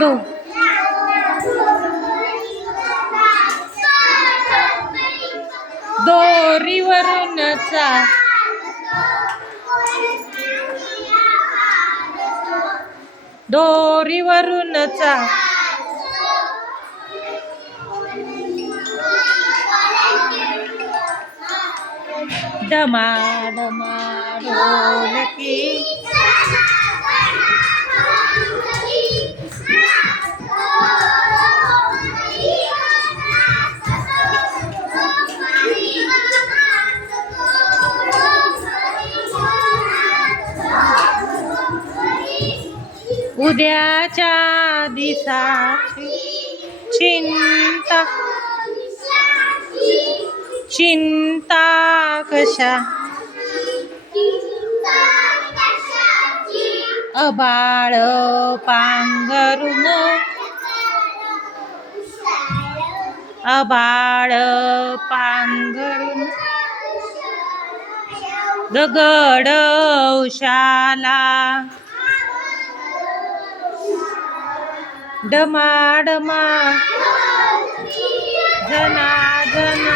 दो दोरीवरूनचा दोरीवरूनचा डमा डमा ढोलकी उद्याच्या दिसाची चिंता चिंता कशा अबाळ पांघरून अबाळ पांघरून दगड उशाला डमा डमा जना जना